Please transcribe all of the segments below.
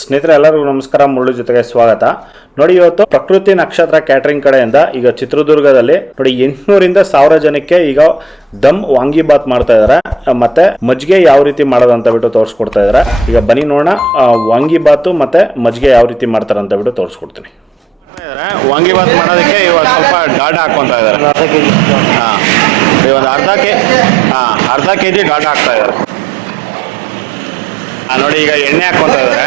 ಸ್ನೇಹಿತರೆ ಎಲ್ಲರಿಗೂ ನಮಸ್ಕಾರ. ಮುಳ್ಳು ಜೊತೆಗೆ ಸ್ವಾಗತ. ನೋಡಿ, ಇವತ್ತು ಪ್ರಕೃತಿ ನಕ್ಷತ್ರ ಕ್ಯಾಟರಿಂಗ್ ಕಡೆಯಿಂದ ಈಗ ಚಿತ್ರದುರ್ಗದಲ್ಲಿ ನೋಡಿ 800ರಿಂದ 1000 ಜನಕ್ಕೆ ಈಗ ದಮ್ ವಾಂಗಿಬಾತ್ ಮಾಡ್ತಾ ಇದಾರೆ. ಮತ್ತೆ ಮಜ್ಜಿಗೆ ಯಾವ ರೀತಿ ಮಾಡೋದು ಅಂತ ಬಿಟ್ಟು ತೋರಿಸ್ಕೊಡ್ತಾ ಇದಾರೆ. ಈಗ ಬನ್ನಿ ನೋಡೋಣ ವಾಂಗಿಬಾತು ಮತ್ತೆ ಮಜ್ಜಿಗೆ ಯಾವ ರೀತಿ ಮಾಡ್ತಾರೆ ಅಂತ ಬಿಟ್ಟು ತೋರಿಸ್ಕೊಡ್ತೀನಿ. ವಾಂಗಿಬಾತ್ ಮಾಡೋದಕ್ಕೆ ಇವಾಗ ಸ್ವಲ್ಪ ಡಾಲ್ಡಾ ಹಾಕೊಂತ ಇದಾರೆ. ಒಂದು ಅರ್ಧ ಕೆಜಿ ಡಾಲ್ಡಾ ಹಾಕ್ತಾ ಇದಾರೆ. ನೋಡಿ, ಈಗ ಎಣ್ಣೆ ಹಾಕೊಂತ ಇದಾರೆ.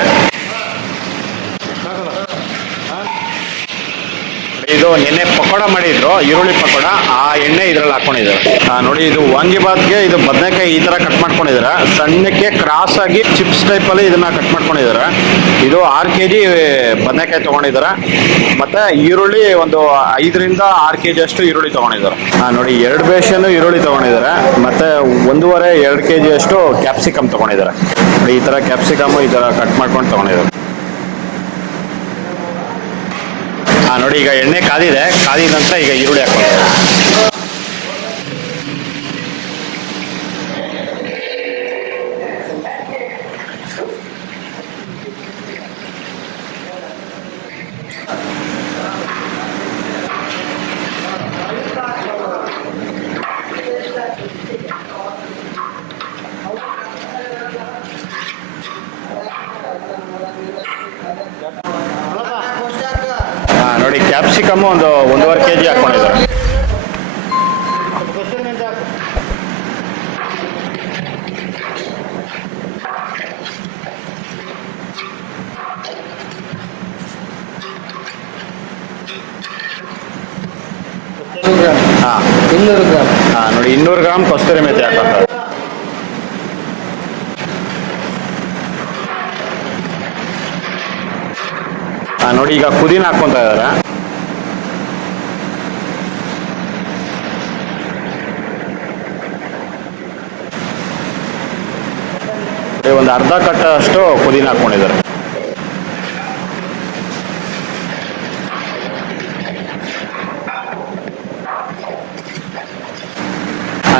ಇದು ನಿನ್ನೆ ಪಕೋಡ ಮಾಡಿದ್ರು, ಈರುಳ್ಳಿ ಪಕೋಡ, ಆ ಎಣ್ಣೆ ಇದ್ರಲ್ಲಿ ಹಾಕೊಂಡಿದ್ದಾರೆ. ನೋಡಿ, ಇದು ವಾಂಗಿಬಾತ್ಗೆ ಇದು ಬದನೆಕಾಯಿ ಈ ತರ ಕಟ್ ಮಾಡ್ಕೊಂಡಿದ್ದಾರೆ. ಸಣ್ಣಕ್ಕೆ ಕ್ರಾಸ್ ಆಗಿ ಚಿಪ್ಸ್ ಟೈಪ್ ಅಲ್ಲಿ ಇದನ್ನ ಕಟ್ ಮಾಡ್ಕೊಂಡಿದ್ದಾರೆ. ಇದು 6 kg ಬದನೆಕಾಯಿ ತಗೊಂಡಿದ್ದಾರೆ. ಮತ್ತೆ ಈರುಳ್ಳಿ ಒಂದು 5ರಿಂದ 6 kg ಅಷ್ಟು ಈರುಳ್ಳಿ ತಗೊಂಡಿದ್ದಾರೆ. ನೋಡಿ, 2 ಬೇಷನ್ ಈರುಳ್ಳಿ ತಗೊಂಡಿದ್ದಾರೆ. ಮತ್ತೆ 1.5-2 kg ಅಷ್ಟು ಕ್ಯಾಪ್ಸಿಕಮ್ ತಗೊಂಡಿದ್ದಾರೆ. ನೋಡಿ, ಈ ತರ ಕ್ಯಾಪ್ಸಿಕಮ್ ಈ ತರ ಕಟ್ ಮಾಡ್ಕೊಂಡು ತಗೊಂಡಿದ್ದಾರೆ. ನೋಡಿ, ಈಗ ಎಣ್ಣೆ ಕಾದಿದೆ. ಕಾದಿದ ನಂತರ ಈಗ ಈರುಳ್ಳಿ ಹಾಕ್ತಾರೆ. ನೋಡಿ, ಕ್ಯಾಪ್ಸಿಕಮ್ ಒಂದು 1.5 kg ಹಾಕೊಂಡಿದ್ದಾರೆ. ನೋಡಿ, 200 ಗ್ರಾಮ್ ಕಸ್ತೂರಿ ಮೆಥಿ ಹಾಕೊಂತಾರೆ. ನೋಡಿ, ಈಗ ಪುದೀನ ಹಾಕೊಂತ ಇದಾರೆ. ಒಂದು ಅರ್ಧ ಕಟ್ಟ ಅಷ್ಟು ಪುದೀನ ಹಾಕೊಂಡಿದ್ದಾರೆ.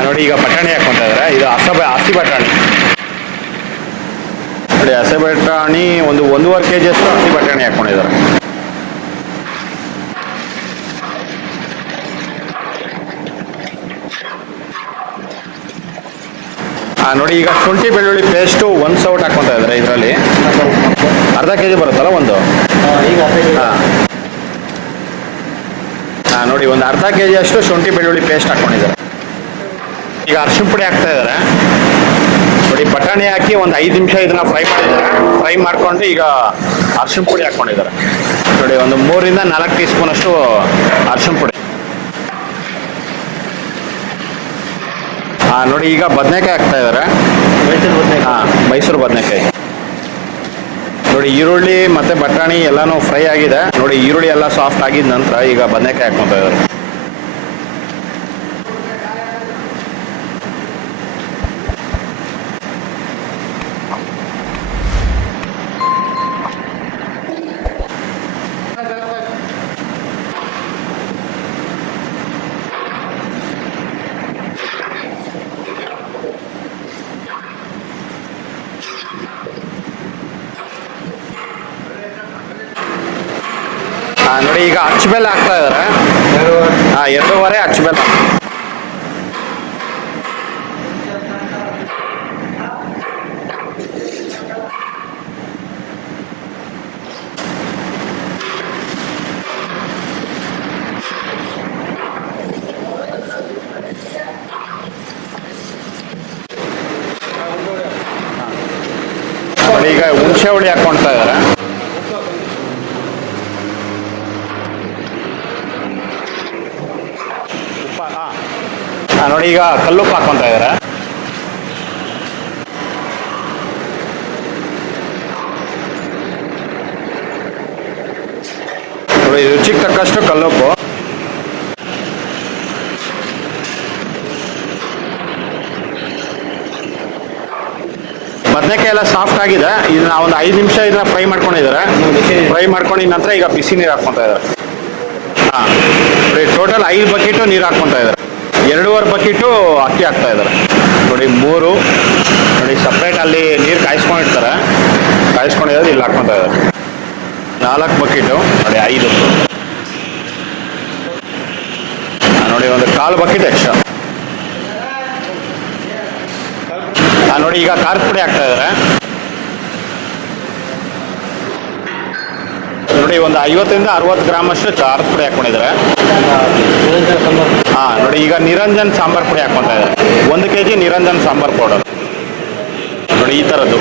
ನೋಡಿ, ಈಗ ಬಟಾಣಿ ಹಾಕೊಂತ ಇದಾರೆ. ಇದು ಹಸಿ ಬಟಾಣಿ. ನೋಡಿ, ಹಸಿ ಬಟಾಣಿ ಒಂದು 1.5 kg ಅಷ್ಟು ಹಸಿ ಬಟಾಣಿ ಹಾಕೊಂಡಿದ್ದಾರೆ. ನೋಡಿ, ಈಗ ಶುಂಠಿ ಬೆಳ್ಳುಳ್ಳಿ ಪೇಸ್ಟು 1 ಸೌಟ್ ಹಾಕೊಂತ ಇದ್ದಾರೆ. ಇದರಲ್ಲಿ ಅರ್ಧ kg ಬರುತ್ತಲ್ಲ ಒಂದು. ನೋಡಿ, ಒಂದು ಅರ್ಧ kg ಅಷ್ಟು ಶುಂಠಿ ಬೆಳ್ಳುಳ್ಳಿ ಪೇಸ್ಟ್ ಹಾಕೊಂಡಿದ್ದಾರೆ. ಈಗ ಅರಿಶಿನ ಪುಡಿ ಹಾಕ್ತಾ ಇದ್ದಾರೆ. ನೋಡಿ, ಬಟಾಣಿ ಹಾಕಿ ಒಂದು 5 ನಿಮಿಷ ಇದನ್ನ ಫ್ರೈ ಮಾಡಿದ್ದಾರೆ. ಫ್ರೈ ಮಾಡ್ಕೊಂಡು ಈಗ ಅರಿಶಿನ ಪುಡಿ ಹಾಕೊಂಡಿದ್ದಾರೆ. ನೋಡಿ, ಒಂದು 3ರಿಂದ 4 ಟೀ ಸ್ಪೂನ್ ಅಷ್ಟು ಅರಿಶಿನ ಪುಡಿ. ನೋಡಿ, ಈಗ ಬದನೆಕಾಯಿ ಹಾಕ್ತಾ ಇದ್ದಾರೆ. ಮೈಸೂರು ಬದನೆಕಾಯಿ. ನೋಡಿ, ಈರುಳ್ಳಿ ಮತ್ತೆ ಬಟಾಣಿ ಎಲ್ಲಾನು ಫ್ರೈ ಆಗಿದೆ. ನೋಡಿ, ಈರುಳ್ಳಿ ಎಲ್ಲ ಸಾಫ್ಟ್ ಆಗಿದ ನಂತರ ಈಗ ಬದನೆಕಾಯಿ ಹಾಕ್ತಾ ಇದ್ದಾರೆ. ನೋಡಿ, ಈಗ ಅಚ್ಚಬೆಲ್ಲ ಹಾಕ್ತಾ ಇದಾರೆ. 2.5 ಅಚ್ಚಬೆಲ್ಲ. ನೋಡಿ, ಈಗ ಹುಣಸೆ ಹುಳಿ ಹಾಕೊಳ್ತಾ ಇದಾರೆ. ನೋಡಿ, ಈಗ ಕಲ್ಲುಪ್ಪು ಹಾಕೊಂತ ಇದಾರೆ. ನೋಡಿ, ರುಚಿಗೆ ತಕ್ಕಷ್ಟು ಕಲ್ಲುಪ್ಪು. ಬದನೆಕಾಯಿ ಎಲ್ಲ ಸಾಫ್ಟ್ ಆಗಿದೆ. ಇದನ್ನ ಒಂದು 5 ನಿಮಿಷ ಇದನ್ನ ಫ್ರೈ ಮಾಡ್ಕೊಂಡಿದ್ದಾರೆ. ಫ್ರೈ ಮಾಡ್ಕೊಂಡಿದ ನಂತರ ಈಗ ಬಿಸಿ ನೀರು ಹಾಕ್ಕೊಂತ ಇದ್ದಾರೆ. ನೋಡಿ, ಟೋಟಲ್ 5 ಬಕೆಟು ನೀರು ಹಾಕ್ಕೊಂತ ಇದ್ದಾರೆ. 2.5 ಬಕೆಟು ಅಕ್ಕಿ ಹಾಕ್ತಾ ಇದ್ದಾರೆ. ನೋಡಿ, 3 ನೋಡಿ, ಸಪ್ರೇಟ್ ಅಲ್ಲಿ ನೀರು ಕಾಯಿಸ್ಕೊಂಡಿರ್ತಾರೆ. ಕಾಯಿಸ್ಕೊಂಡಿರೋದು ಇಲ್ಲಿ ಹಾಕ್ಕೊತಾ ಇದ್ದಾರೆ. 4 ಬಕೆಟು ನೋಡಿ 5 ನೋಡಿ, ಒಂದು 1/4 ಬಕೆಟ್ ಎಕ್ಸ್ಟ್ರಾ. ನೋಡಿ ಈಗ ಖಾರದ ಪುಡಿ ಹಾಕ್ತಾ ಇದ್ದಾರೆ. ನೋಡಿ ಒಂದು 50ರಿಂದ 60 ಗ್ರಾಮ್ ಅಷ್ಟು ಖಾರದ ಪುಡಿ ಹಾಕೊಂಡಿದ್ದಾರೆ. ನೋಡಿ ಈಗ ನಿರಂಜನ್ ಸಾಂಬಾರ್ ಪುಡಿ ಹಾಕ್ಕೊತಾ ಇದ್ದಾರೆ. 1 kg ನಿರಂಜನ್ ಸಾಂಬಾರ್ ಪೌಡರ್ ನೋಡಿ ಈ ಥರದ್ದು.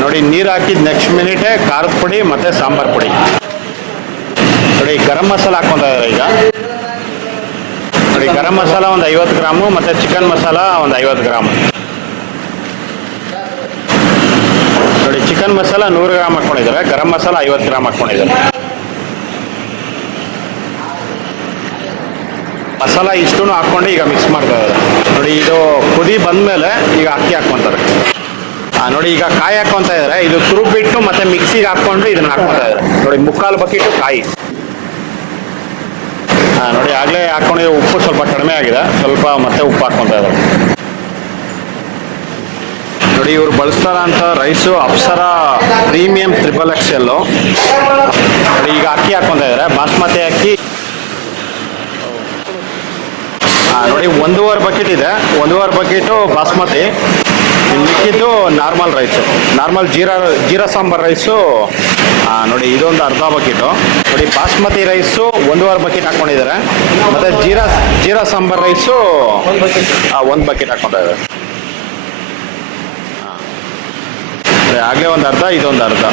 ನೋಡಿ ನೀರು ಹಾಕಿದ ನೆಕ್ಸ್ಟ್ ಮಿನಿಟೇ ಖಾರದ ಪುಡಿ ಮತ್ತು ಸಾಂಬಾರ್ ಪುಡಿ. ನೋಡಿ ಗರಂ ಮಸಾಲ ಹಾಕ್ಕೊತಾ ಇದ್ದಾರೆ ಈಗ. ನೋಡಿ ಗರಂ ಮಸಾಲ ಒಂದು 50 ಗ್ರಾಮು ಮತ್ತು ಚಿಕನ್ ಮಸಾಲ ಒಂದು 50 ಗ್ರಾಮು. ನೋಡಿ chicken masala 100 gram ಹಾಕ್ಕೊಂಡಿದ್ದಾರೆ, garam masala 50 gram ಹಾಕ್ಕೊಂಡಿದ್ದಾರೆ. Masala ಇಷ್ಟೂ ಹಾಕ್ಕೊಂಡು ಈಗ ಮಿಕ್ಸ್ ಮಾಡ್ತಾ ಇದ್ದಾರೆ. ನೋಡಿ ಇದು ಕುದಿ ಬಂದಮೇಲೆ ಈಗ ಅಕ್ಕಿ ಹಾಕ್ಕೊತಾರೆ. ನೋಡಿ ಈಗ ಕಾಯಿ ಹಾಕ್ಕೊತಾ ಇದ್ದಾರೆ. ಇದು ತುರುಬಿಟ್ಟು ಮತ್ತೆ ಮಿಕ್ಸಿಗೆ ಹಾಕ್ಕೊಂಡು ಇದನ್ನ ಹಾಕ್ಕೊತಾ ಇದ್ದಾರೆ. ನೋಡಿ 3/4 ಬಕೆಟು ಕಾಯಿ. ನೋಡಿ ಆಗಲೇ ಹಾಕ್ಕೊಂಡಿರೋ ಉಪ್ಪು ಸ್ವಲ್ಪ ಕಡಿಮೆ ಆಗಿದೆ, ಸ್ವಲ್ಪ ಮತ್ತೆ ಉಪ್ಪು ಹಾಕ್ಕೊತಾ ಇದ್ದಾರೆ. ನೋಡಿ ಇವರು ಬಳಸ್ತಾರಂತ ರೈಸು ಅಪ್ಸರ ಪ್ರೀಮಿಯಂ XXL. ನೋಡಿ ಈಗ ಅಕ್ಕಿ ಹಾಕ್ಕೊತಾ ಇದ್ದಾರೆ, ಬಾಸ್ಮತಿ ಅಕ್ಕಿ. ನೋಡಿ 1.5 ಬಕೆಟ್ ಇದೆ, 1.5 ಬಕೆಟು ಬಾಸ್ಮತಿ. ಮಿಕ್ಕಿದ್ದು normal rice, normal jeera sambar rice. ನೋಡಿ ಇದೊಂದು ಅರ್ಧ ಬಕೆಟು. ನೋಡಿ ಬಾಸ್ಮತಿ ರೈಸು 1.5 ಬಕೆಟ್ ಹಾಕ್ಕೊಂಡಿದ್ದಾರೆ, ಮತ್ತು ಜೀರಾ ಸಾಂಬಾರ್ ರೈಸು 1 ಬಕೆಟ್ ಹಾಕ್ಕೊತಾ ಇದ್ದಾರೆ. ಆಗಲೇ ಒಂದು ಅರ್ಧ, ಇದೊಂದು ಅರ್ಧ.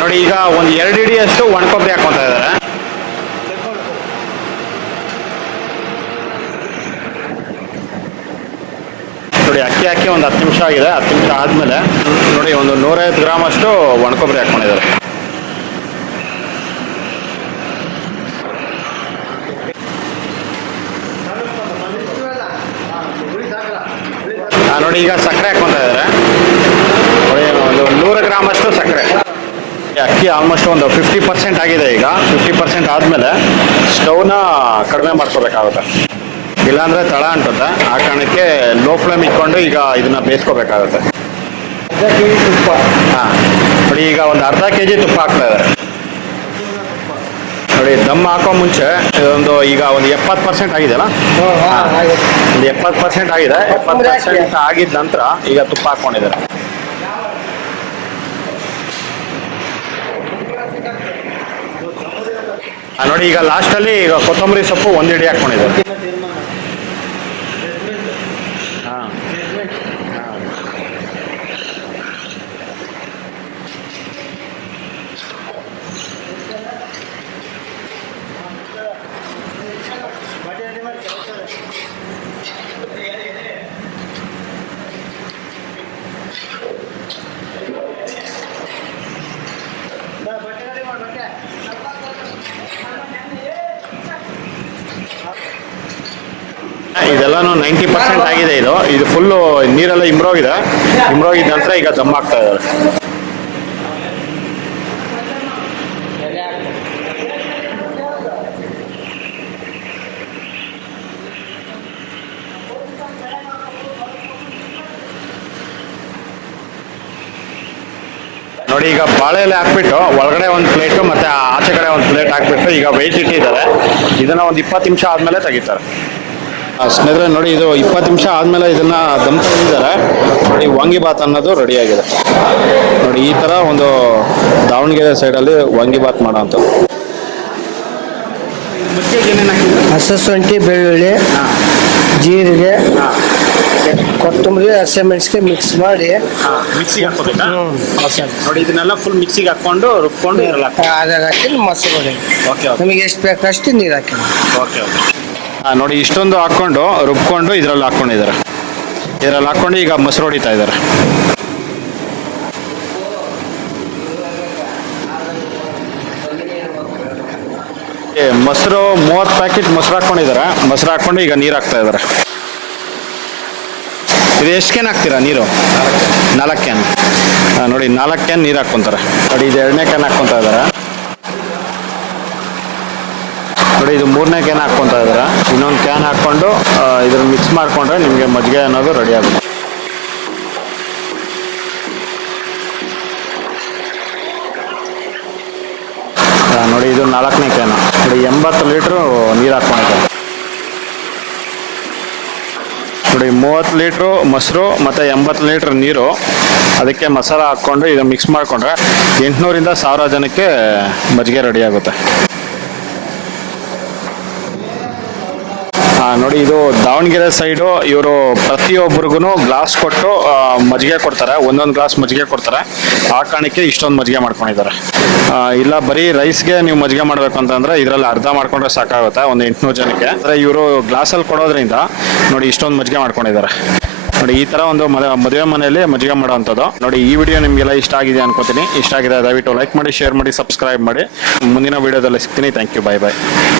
ನೋಡಿ ಈಗ ಒಂದು 2 ಹಿಡಿಯಷ್ಟು ಒಣ ಕೊಬ್ಬರಿ ಹಾಕ್ಕೊತಾ ಇದ್ದಾರೆ. ನೋಡಿ ಅಕ್ಕಿ ಹಾಕಿ ಒಂದು 10 ನಿಮಿಷ ಆಗಿದೆ. 10 ನಿಮಿಷ ಆದಮೇಲೆ ನೋಡಿ ಒಂದು 150 ಗ್ರಾಮ್ ಅಷ್ಟು ಒಣ ಕೊಬ್ಬರಿ ಹಾಕ್ಕೊಂಡಿದ್ದಾರೆ. ನೋಡಿ ಈಗ ಸಕ್ಕರೆ ಹಾಕ್ಕೊತಾ ಇದ್ದಾರೆ. ನೋಡಿ ಒಂದು 100 ಗ್ರಾಮ್ ಅಷ್ಟು ಸಕ್ಕರೆ. ಅಕ್ಕಿ ಆಲ್ಮೋಸ್ಟ್ ಒಂದು 50% ಆಗಿದೆ. ಈಗ 50% ಆದಮೇಲೆ ಸ್ಟವ್ನ ಕಡಿಮೆ ಮಾಡ್ಕೋಬೇಕಾಗುತ್ತೆ, ಇಲ್ಲಾಂದರೆ ತಳ ಅಂಟುತ್ತೆ. ಆ ಕಾರಣಕ್ಕೆ ಲೋ ಫ್ಲೇಮ್ ಇಟ್ಕೊಂಡು ಈಗ ಇದನ್ನ ಬೇಯಿಸ್ಕೋಬೇಕಾಗುತ್ತೆ. ತುಪ್ಪ ನೋಡಿ ಈಗ ಒಂದು ಅರ್ಧ kg ತುಪ್ಪ ಹಾಕ್ತಾ ಇದ್ದಾರೆ. ನೋಡಿ ದಮ್ ಹಾಕೋ ಮುಂಚೆ ಇದೊಂದು ಈಗ ಒಂದು 70% ಆಗಿದೆಯಲ್ಲ, ಒಂದು 70% ಆಗಿದೆ. 70% ಆಗಿದ ನಂತರ ಈಗ ತುಪ್ಪ ಹಾಕ್ಕೊಂಡಿದ್ದಾರೆ. ನೋಡಿ ಈಗ ಲಾಸ್ಟಲ್ಲಿ ಈಗ ಕೊತ್ತಂಬರಿ ಸೊಪ್ಪು 1 ಹಿಡಿ ಹಾಕ್ಕೊಂಡಿದ್ದಾರೆ. ಇದೆಲ್ಲಾನು 90% ಆಗಿದೆ. ಇದು ಫುಲ್ಲು ನೀರೆಲ್ಲ ಇಂಬ್ರೋಗಿದ ನಂತರ ಈಗ ದಮ್ ಹಾಕ್ತಾ ಇದ್ದಾರೆ. ನೋಡಿ ಈಗ ಬಾಳೆ ಎಲೆ ಹಾಕ್ಬಿಟ್ಟು ಒಳಗಡೆ ಒಂದು ಪ್ಲೇಟು ಮತ್ತೆ ಆಚೆ ಕಡೆ ಒಂದು ಪ್ಲೇಟ್ ಹಾಕ್ಬಿಟ್ಟು ಈಗ ವೆಯ್ಟ್ ಇಟ್ಟಿದ್ದಾರೆ. ಇದನ್ನ ಒಂದು 20 ನಿಮಿಷ ಆದಮೇಲೆ ತೆಗಿತಾರೆ. ಸ್ನೇಹಿತರೆ ನೋಡಿ ಇದು 20 ನಿಮಿಷ ಆದಮೇಲೆ ಇದನ್ನ ದಮ್ ತೆಗೆದಿದ್ದಾರೆ. ನೋಡಿ ವಾಂಗಿಬಾತ್ ಅನ್ನೋದು ರೆಡಿ ಆಗಿದೆ. ನೋಡಿ ಈ ಥರ ಒಂದು ದಾವಣಗೆರೆ ಸೈಡಲ್ಲಿ ವಾಂಗಿಬಾತ್ ಮಾಡೋಂಥ. ಹಸಿ ಶುಂಠಿ, ಬೆಳ್ಳುಳ್ಳಿ, ಜೀರಿಗೆ, ಕೊತ್ತಂಬರಿ ಹಸಿಮೆಣಸಿಗೆ ಮಿಕ್ಸ್ ಮಾಡಿ ಮಿಕ್ಸಿಗೆ ಹಾಕೋಬೇಕಾ? ಮೊಸರು ನೋಡಿ ಇದನ್ನೆಲ್ಲ ಫುಲ್ ಮಿಕ್ಸಿಗೆ ಹಾಕೊಂಡು ರುಬ್ಕೊಂಡು ಇದ್ರಲ್ಲಿ ಹಾಕಿ. ಅದಾಗ ಹಾಕಿ ಮೊಸರು ಹೊಡಿ. ಓಕೆ ಓಕೆ ನಮಗೆ ಎಷ್ಟು ಬೇಕು ಅಷ್ಟು ನೀರು ಹಾಕಿ. Okay okay. ನೋಡಿ ಇಷ್ಟೊಂದು ಹಾಕ್ಕೊಂಡು ರುಬ್ಕೊಂಡು ಇದ್ರಲ್ಲಿ ಹಾಕ್ಕೊಂಡಿದ್ದಾರೆ. ಇದರಲ್ಲಿ ಹಾಕ್ಕೊಂಡು ಈಗ ಮೊಸರು ಹೊಡಿತಾ ಇದ್ದಾರೆ. ಮೊಸರು 30 ಪ್ಯಾಕೆಟ್ ಮೊಸರು ಹಾಕ್ಕೊಂಡಿದ್ದಾರೆ. ಮೊಸರು ಹಾಕ್ಕೊಂಡು ಈಗ ನೀರು ಹಾಕ್ತಾ ಇದ್ದಾರೆ. ಇದು ಎಷ್ಟು ಕ್ಯಾನ್ ಹಾಕ್ತೀರಾ ನೀರು? 4 ಕ್ಯಾನ್. ನೋಡಿ 4 ಕ್ಯಾನ್ ನೀರು ಹಾಕ್ಕೊಂತಾರೆ. ನೋಡಿ ಇದು 2ನೇ ಕ್ಯಾನ್ ಹಾಕ್ಕೊತಾ ಇದ್ದಾರೆ. ನೋಡಿ ಇದು 3ನೇ ಕ್ಯಾನ್ ಹಾಕ್ಕೊತಾ ಇದ್ದಾರೆ. ಇನ್ನೊಂದು ಕ್ಯಾನ್ ಹಾಕ್ಕೊಂಡು ಇದ್ರ ಮಿಕ್ಸ್ ಮಾಡಿಕೊಂಡ್ರೆ ನಿಮಗೆ ಮಜ್ಜಿಗೆ ಅನ್ನೋದು ರೆಡಿ ಆಗುತ್ತೆ. ನೋಡಿ ಇದು 4ನೇ ಕ್ಯಾನ್. ನೋಡಿ 80 ಲೀಟ್ರು ನೀರು ಹಾಕ್ಕೊಂಡಿದ್ದಾರೆ. ನೋಡಿ 30 ಲೀಟ್ರು ಮೊಸರು ಮತ್ತು 80 ಲೀಟ್ರ್ ನೀರು, ಅದಕ್ಕೆ ಮಸಾಲ ಹಾಕ್ಕೊಂಡು ಇದು ಮಿಕ್ಸ್ ಮಾಡಿಕೊಂಡ್ರೆ 800ರಿಂದ 1000 ಜನಕ್ಕೆ ಮಜ್ಜಿಗೆ ರೆಡಿ ಆಗುತ್ತೆ. ನೋಡಿ ಇದು ದಾವಣಗೆರೆ ಸೈಡು ಇವರು ಪ್ರತಿಯೊಬ್ಬರಿಗೂ ಗ್ಲಾಸ್ ಕೊಟ್ಟು ಮಜ್ಜಿಗೆ ಕೊಡ್ತಾರೆ. ಒಂದೊಂದು ಗ್ಲಾಸ್ ಮಜ್ಜಿಗೆ ಕೊಡ್ತಾರೆ. ಆ ಕಾರಣಕ್ಕೆ ಇಷ್ಟೊಂದು ಮಜ್ಜಿಗೆ ಮಾಡ್ಕೊಂಡಿದ್ದಾರೆ. ಇಲ್ಲ ಬರೀ ರೈಸ್ಗೆ ನೀವು ಮಜ್ಜಿಗೆ ಮಾಡಬೇಕು ಅಂತಂದ್ರೆ ಇದರಲ್ಲಿ ಅರ್ಧ ಮಾಡ್ಕೊಂಡ್ರೆ ಸಾಕಾಗುತ್ತೆ ಒಂದು 800 ಜನಕ್ಕೆ. ಅಂದರೆ ಇವರು ಗ್ಲಾಸಲ್ಲಿ ಕೊಡೋದ್ರಿಂದ ನೋಡಿ ಇಷ್ಟೊಂದು ಮಜ್ಜಿಗೆ ಮಾಡ್ಕೊಂಡಿದ್ದಾರೆ. ನೋಡಿ ಈ ಥರ ಒಂದು ಮದುವೆ ಮನೆಯಲ್ಲಿ ಮಜ್ಜಿಗೆ ಮಾಡೋವಂಥದ್ದು. ನೋಡಿ ಈ ವಿಡಿಯೋ ನಿಮಗೆಲ್ಲ ಇಷ್ಟ ಆಗಿದೆ ಅನ್ಕೋತೀನಿ. ಇಷ್ಟ ಆಗಿದೆ ದಯವಿಟ್ಟು ಲೈಕ್ ಮಾಡಿ, ಶೇರ್ ಮಾಡಿ, ಸಬ್ಸ್ಕ್ರೈಬ್ ಮಾಡಿ. ಮುಂದಿನ ವಿಡಿಯೋದಲ್ಲಿ ಸಿಗ್ತೀನಿ. Thank you. Bye bye.